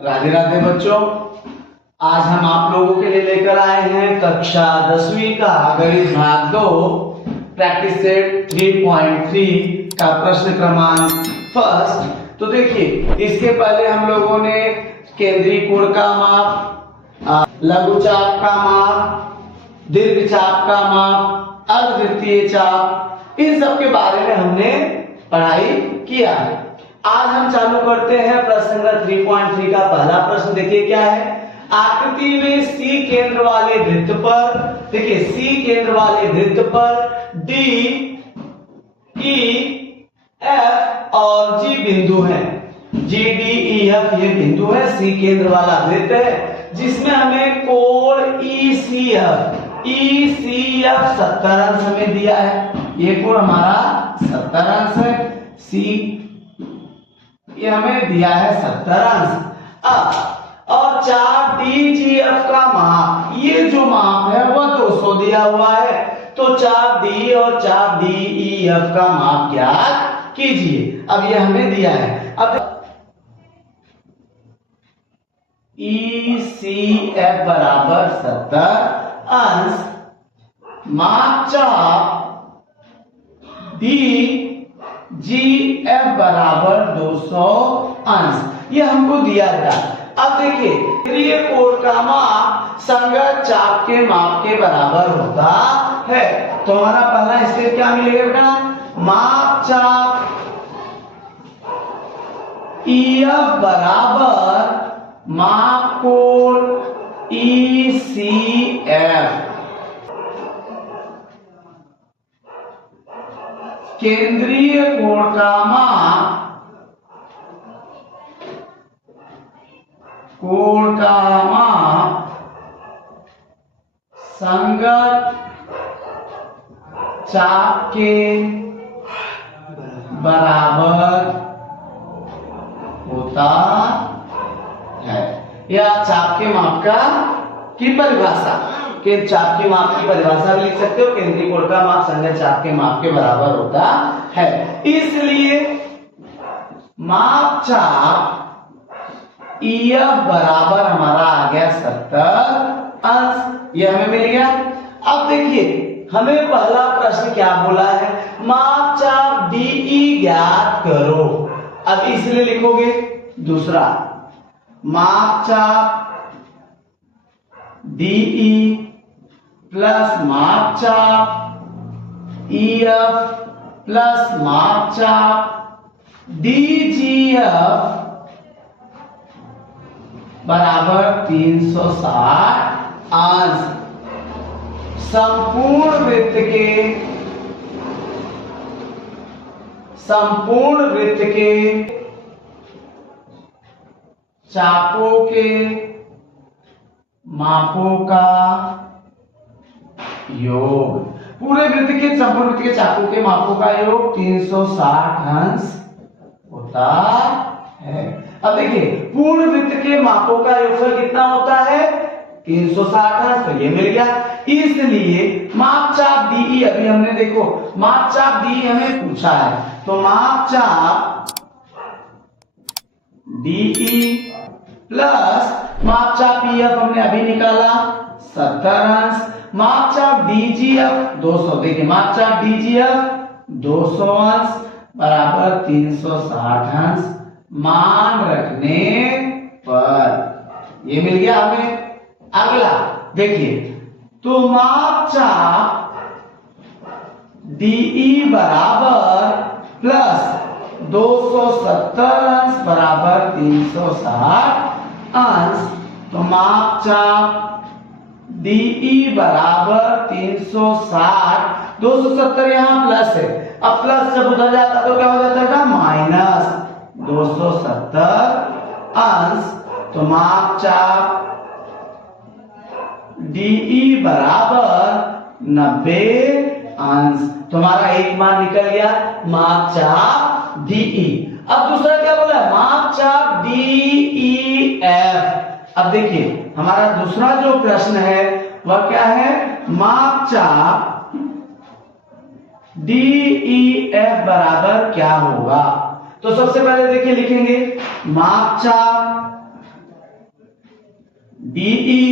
राधे राधे बच्चों, आज हम आप लोगों के लिए लेकर आए हैं कक्षा 10वीं का गणित भाग 2 प्रैक्टिस सेट 3.3 का प्रश्न क्रमांक फर्स्ट। तो देखिए, इसके पहले हम लोगों ने केंद्रीय कोण का माप, लघु चाप का माप, दीर्घ चाप का माप, अर्धवृत्तीय चाप, इन सब के बारे में हमने पढ़ाई किया है। आज हम चालू करते हैं प्रश्न नंबर 3.3 का पहला प्रश्न। देखिए क्या है, आकृति में सी केंद्र वाले वृत्त पर, देखिए सी केंद्र वाले वृत्त पर डी, ई, एफ और जी बिंदु हैं। जी, डी, ई, एफ ये बिंदु है, सी केंद्र वाला वृत्त है जिसमें हमें कोण ई सी एफ 70 अंश हमें दिया है। ये कोण हमारा 70 अंश है, सी ये हमें दिया है 70 अंश। और 4 DGF का माप, ये जो माप है वह 200 दिया हुआ है, तो 4D और 4DEF का माप ज्ञात कीजिए। अब ये हमें दिया है। अब ECF बराबर 70 अंश, माप चाप DGF बराबर 200 अंश, ये हमको दिया था। अब देखिए, केंद्रीय कोण का माप संगत चाप के माप के बराबर होता है। तो हमारा पहला स्टेप क्या मिलेगा बेटा, माप चाप EF बराबर माप कोण ECF। केंद्रीय कोण का माप, कोण का माप संगत चाप के बराबर होता है। यह चाप के माप का की परिभाषा, के चाप के माप की परिभाषा भी लिख सकते हो। केंद्रीय कोण का माप संगत चाप के माप के बराबर होता है, इसलिए माप चाप EF बराबर हमारा आ गया 70 अंश, ये हमें मिल गया। अब देखिए, हमें पहला प्रश्न क्या बोला है, माप चाप DE ज्ञात करो। अब इसलिए लिखोगे दूसरा, माप चाप DE प्लस माप चाप EF प्लस माप चाप DGF बराबर 360 अंश। संपूर्ण वृत्त के चापों के मापों का योग, पूरे वृत्त के संपूर्ण वृत्त के चापों के मापों का योग 360 अंश होता है। अब देखिए, पूर्ण वृत्त के मापों का योगफल कितना होता है, 360 अंश, तो ये मिल गया। इसलिए माप चाप DE, अभी हमने देखो माप चाप DE हमें पूछा है, तो माप चाप DE प्लस माप चाप EF हमने अभी निकाला 70 अंश, माप चाप DGF 200, देखिए माप चाप DGF 200 अंश बराबर 360 अंश मान रखने पर ये मिल गया हमें। अगला देखिए, तो माप चाप DE बराबर प्लस 270 अंश बराबर 360 अंश, तो माप चाप DE बराबर 360, 270 यहाँ प्लस है, अब प्लस जब उधर जाता तो क्या हो जाता है, माइनस 270 अंश, तो माप चाप DE बराबर 90 अंश। तुम्हारा एक मान निकल गया, माप चाप DE। अब दूसरा क्या बोला, माप चाप DEF। अब देखिए, हमारा दूसरा जो प्रश्न है वह क्या है, माप चाप DEF बराबर क्या होगा। तो सबसे पहले देखिए लिखेंगे, माप चाप DE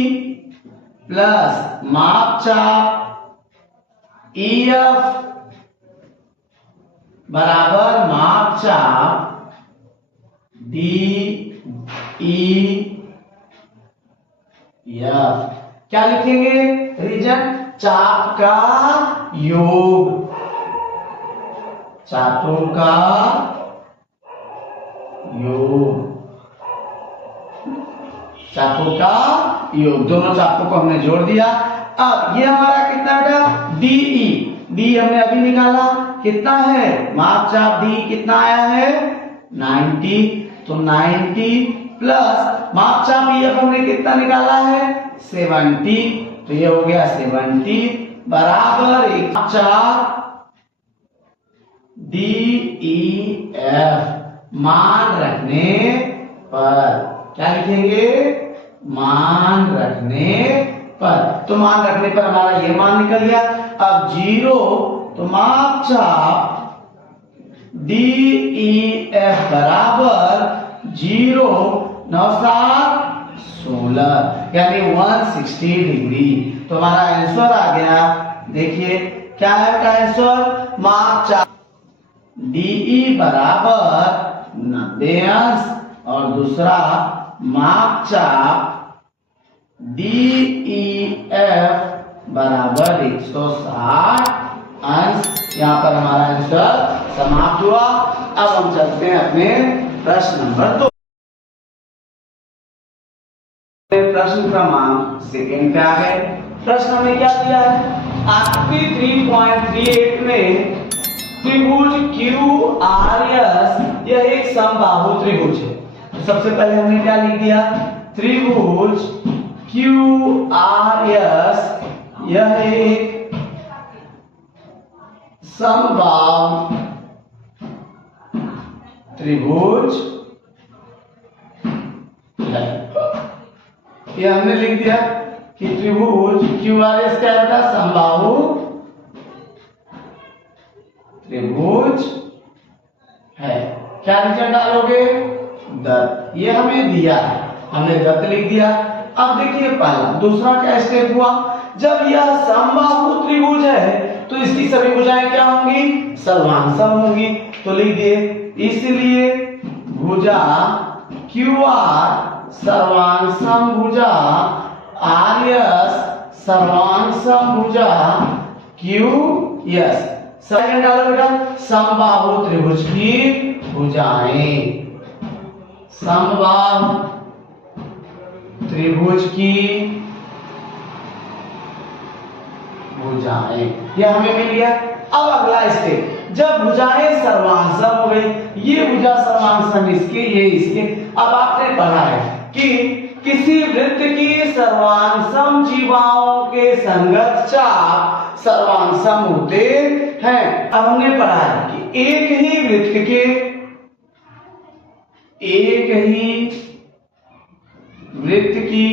प्लस माप चाप EF बराबर माप चाप DEF। क्या लिखेंगे? रीजन चाप का योग, चापों का योग, चापों का योग, दोनों चापों को हमने जोड़ दिया। अब ये हमारा कितना बेटा? DE, डी हमने अभी निकाला, कितना है? माप चाप डी कितना आया है? 90, तो 90 प्लस माप चाप EF हमने कितना निकाला है? 70, तो ये हो गया 70 बराबर एक माप चाप DEF मान रखने पर, क्या लिखेंगे? मान रखने पर, तो मान रखने पर हमारा ये मान निकल गया। अब 0, तो माप चाप DEF बराबर 0 9 7 16 यानी 160 डिग्री। तो हमारा आंसर आ गया, देखिए क्या है का आंसर? माप चाप DE बराबर 90 अंश और दूसरा माप चाप DEF बराबर 160 अंश। यहाँ पर हमारा आंसर समाप्त हुआ। अब हम चलते हैं अपने प्रश्न नंबर 2। प्रश्न क्रमांक सेकंड पे आ गए। प्रश्न में क्या दिया है? आकृति 3.38 में त्रिभुज QRS यह एक समबाहु त्रिभुज है। तो सबसे पहले हमने क्या लिख दिया? त्रिभुज QRS यह एक समबाहु त्रिभुज है। ये हमने लिख दिया कि त्रिभुज QRS क्या है? समबाहु त्रिभुज है। क्या रीजन डालोगे? दत्त। ये हमें दिया है, हमने दत्त लिख दिया। अब देखिए पहला, दूसरा क्या स्टेप हुआ? जब यह समबाहु त्रिभुज है तो इसकी सभी भुजाएं क्या होंगी? सर्वांसम होंगी। तो लिख दिए, इसलिए भुजा QR सर्वांसम भुजा RS सर्वांसम भुजा QS। सेकंड डालो बेटा, समबाहु त्रिभुज की भुजाएं, समबाहु त्रिभुज की भुजाएं, ये हमें मिल गया। अब अगला स्टेप, जब भुजाएं सर्वांसम हो गई, ये भुजा सर्वांसम इसके, ये इसके। अब आपने पढ़ा है कि किसी वृत्त की सर्वांसम जीवाओं के संगत चाप सर्वांसम होते हैं। अब हमने पढ़ा है कि एक ही वृत्त के, एक ही वृत्त की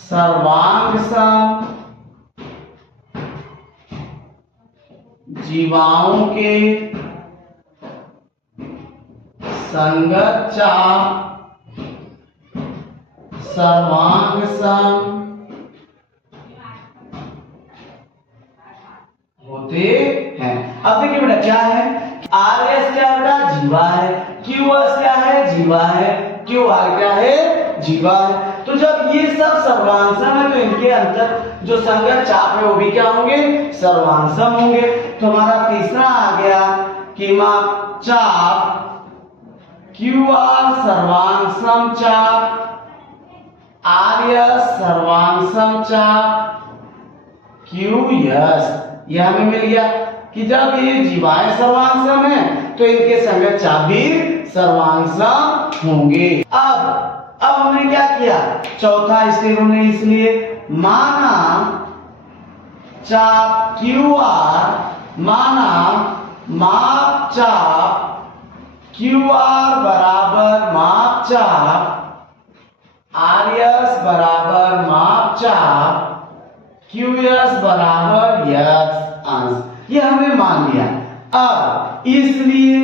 सर्वांग सम जीवाओं के संगत चाप सर्वांग सम होते हैं। अब देखिए बेटा क्या है? RS क्या है बेटा? जीवा है। QS क्या है? जीवा है। QR क्या है? जीवा है। तो जब ये सब सर्वांसम है तो इनके अंतर जो संगत चाप है वो भी क्या होंगे? सर्वांसम होंगे। तो हमारा तीसरा आ गया कि माप चाप QR सर्वांसम चाप RS सर्वांसम चाप QS, ये हमें मिल गया कि जब ये जीवाएं सर्वांसम है तो इनके संगत चाप भी सर्वांसम होंगे। अब हमने क्या किया? चौथा स्टेप हमने इसलिए माना चाप QR, माना माप चाप QR बराबर माप चाप RS बराबर माप चाप QS बराबर यस अंश, ये हमने मान लिया। अब इसलिए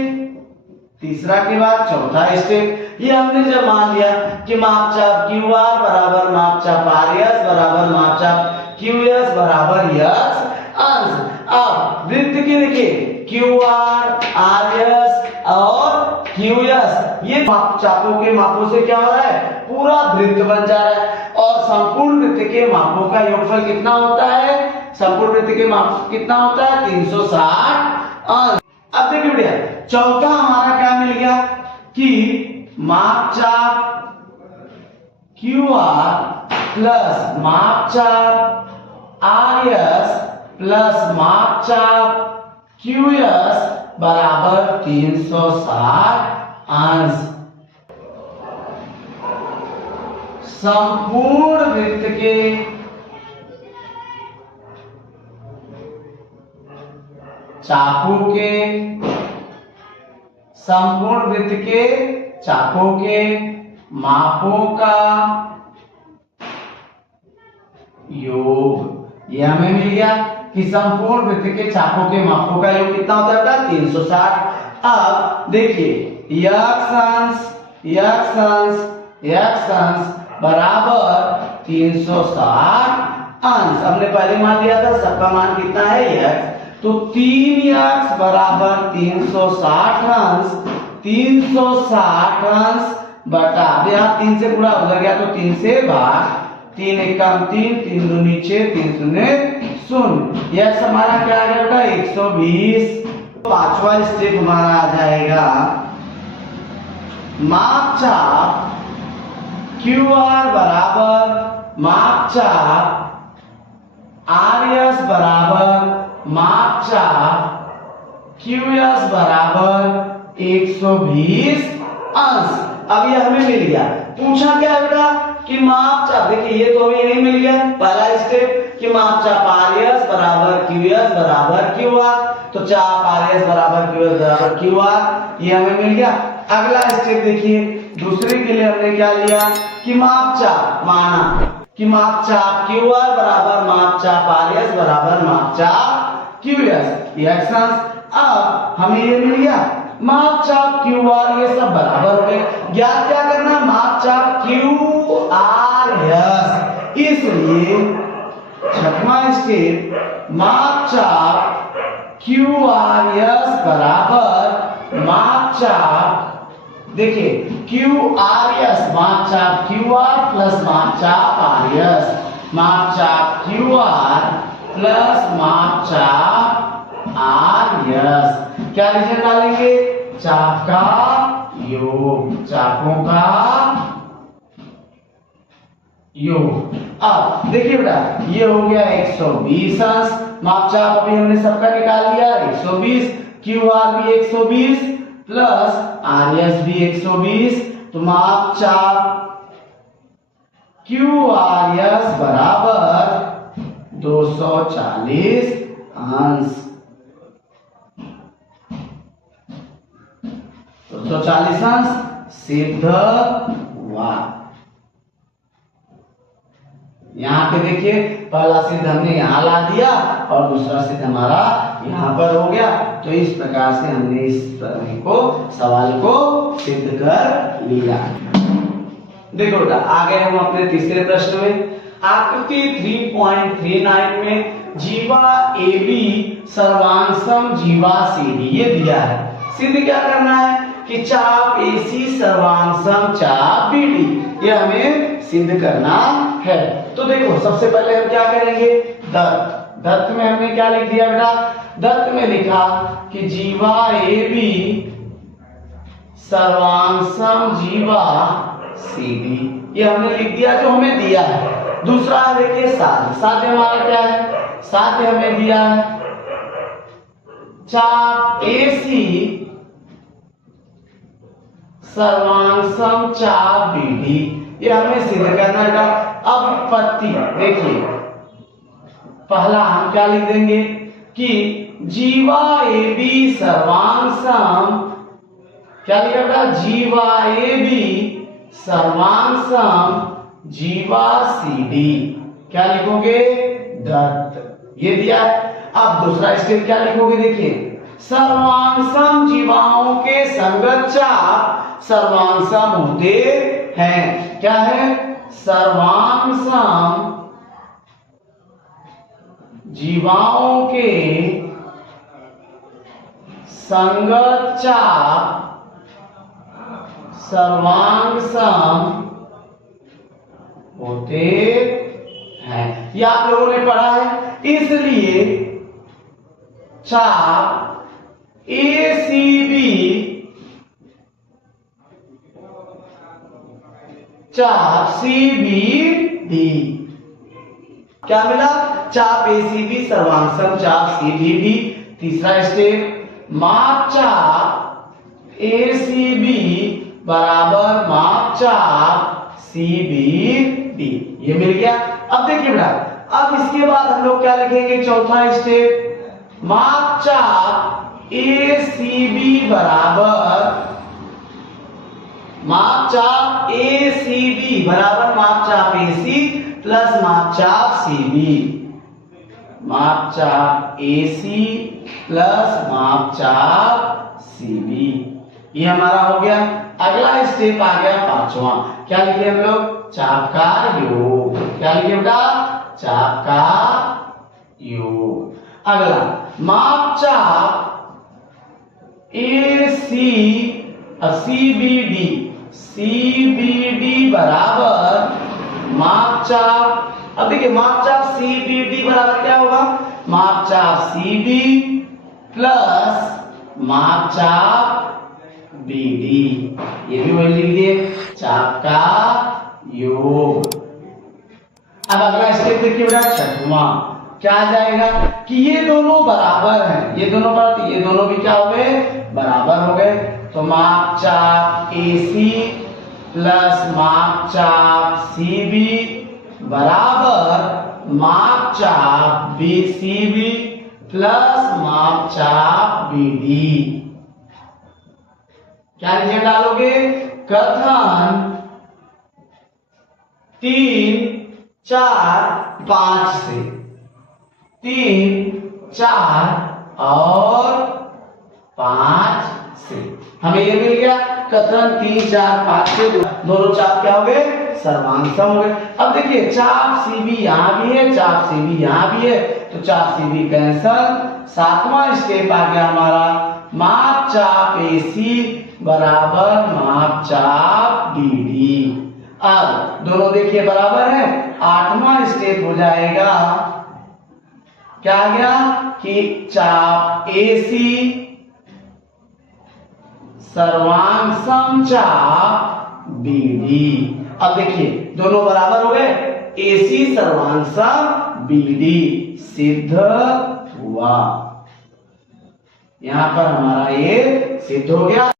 तीसरा के बाद चौथा स्टेप, ये हमने जब मान लिया कि मापचाप क्यू आर बराबर मापचाप आर एस बराबर मापचाप क्यू एस बराबर यस अंश। अब वृत्त के देखिए क्यू आर एस और क्यू एस, ये मापचापों के मापों से क्या हो रहा है, पूरा वृत्त बन जा रहा है। और संपूर्ण वृत्त के मापों का योगफल कितना होता है, संपूर्ण वृत्त के माप कितना होता है 360 अंश। अब देखिए बेटा चौथा हमारा क्या मिल गया कि मापचाप क्यू आर प्लस मापचाप आर एस प्लस मापचाप क्यू एस बराबर 360 अंश। संपूर्ण वृत्त के चापों के, संपूर्ण वृत्त के चापों के मापों का योग, ये हमें मिल गया कि संपूर्ण वृत्त के चापों के मापों का योग कितना होता है 360। अब देखिए यक्स अंश बराबर 360 अंश। हमने पहले मान लिया था सबका मान कितना है x, तो 3x बराबर 360 अंश, 360 अंश बटा, यहाँ 3 से गुणा हो गया तो 3 से भाग, 3 एकम 3, 3 दूनी 6, 3 शून्य 0। यह हमारा क्या आ जाएगा 120। पांचवा स्टेप हमारा आ जाएगा मापचाप क्यू आर बराबर मापचाप आर एस बराबर मापचाप क्यू एस बराबर 120 अंश। अब ये हमें मिल गया। पूछा क्या बेटा कि मापचाप, देखिए ये तो हमें नहीं मिल गया पहला स्टेप कि मापचाप आर एस बराबर क्यू एस बराबर क्यू आर, तो चाप आर एस बराबर क्यू एस बराबर क्यू आर, ये हमें मिल गया। अगला स्टेप देखिए दूसरे के लिए हमने क्या लिया कि मापचाप माना कि मापचाप क्यू आर बराबर मापचाप आर एस बराबर मापचाप क्यू एस, ये एक्संस। अब हमें ये मिल गया मापचाप क्यू आर, ये सब बराबर हो गए। ज्ञात क्या करना, मापचाप क्यू आर एस। इसलिए छठवां स्टेप मापचाप क्यू आर एस बराबर मापचाप, देखिए क्यू आर एस मापचाप क्यू आर प्लस मापचाप आर एस, मापचाप क्यू आर प्लस मापचाप आर एस। क्या रिजल्ट डालेंगे, चाप का योग, चापों का योग। अब देखिए बेटा ये हो गया 120 अंश, मापचाप अभी हमने सबका निकाल लिया 120, क्यू आर भी 120 प्लस आर एस भी 120, तो मापचाप क्यू आर एस बराबर 240 अंश, 240 अंश सिद्ध हुआ। यहाँ पे देखिए पहला सिद्ध हमने यहाँ ला दिया और दूसरा सिद्ध हमारा यहाँ पर हो गया। तो इस प्रकार से हमने इस प्रश्न को, सवाल को सिद्ध कर लिया। देखो बेटा आगे हम अपने तीसरे प्रश्न में, आकृति 3.39 में जीवा ए बी सर्वांशम जीवा सी डी ये दिया है। सिद्ध क्या करना है कि चाप AC सर्वांशम चाप BD, ये हमें सिद्ध करना है। तो देखो सबसे पहले हम क्या करेंगे, दत्त में हमने क्या लिख दिया बेटा, दत्त में लिखा कि जीवा AB सर्वांशम जीवा CD, ये हमने लिख दिया जो हमें दिया है। दूसरा है देखिए साध्य, साध्य हमारा क्या है, साध्य हमें दिया है चाप AC सर्वांशम चाप BD, ये हमें सिद्ध करना है। अब पत्ती देखिए पहला हम क्या लिख देंगे कि जीवा AB सर्वांशम, क्या लिखा था, जीवा AB सर्वांशम जीवा CD, क्या लिखोगे दत्त, ये दिया है। अब दूसरा स्टेप क्या लिखोगे, देखिए सर्वांशम जीवाओं के संगत चाप सर्वांग होते हैं। क्या है? सर्वांग जीवाओं के संगत चाप सर्वांग होते हैं। ये आप लोगों ने पढ़ा है। इसलिए चाप ACB चाप CBD क्या मिला? चाप ACB सर्वांग चाप CBD। तीसरा स्टेप, माप चाप ACB बराबर माप चाप CBD। ये मिल गया। अब देखिए बेटा, अब इसके बाद हम लोग क्या लिखेंगे? चौथा स्टेप, माप चाप ACB बराबर माप चाप ACB बराबर माप चाप AC प्लस माप चाप CB। माप चाप AC प्लस माप चाप CB। ये हमारा हो गया। अगला स्टेप आ गया पांचवा। क्या लिखे हम लोग? चाप का योग। क्या लिखे बेटा? चाप का योग। अगला, माप चाप CBD बराबर माप चाप, अब देखिए माप चाप CBD बराबर क्या होगा? माप चाप CB प्लस माप चाप BD। ये भी वही लिख दिए, चाप का योग। अब अगला स्टेप देखिए बेटा छठवां। क्या आ जाएगा कि ये दोनों बराबर हैं, ये दोनों बराबर, ये दोनों भी क्या हो गए? बराबर हो गए। तो माप चाप AC प्लस माप चाप CB बराबर माप चाप BCB प्लस माप चाप BD। क्या रिजल्ट डालोगे? कथन 3, 4, 5 से 3, 4 और 5 से हमें ये मिल गया। कथन 3, 4, 5 से दोनों चाप क्या हो गए? सर्वांग सम हो गए। अब देखिए चाप CB यहां भी है, चाप CB यहां भी है, तो चाप CB कैंसल। सातवां स्टेप आ गया हमारा, माप चाप AC बराबर माप चाप BD। अब दोनों देखिए बराबर है। आठवां स्टेप हो जाएगा, क्या आ गया कि चाप AC सर्वांग सम चाप BD। अब देखिए दोनों बराबर हो गए, AC सर्वांग सम BD सिद्ध हुआ। यहां पर हमारा ये सिद्ध हो गया।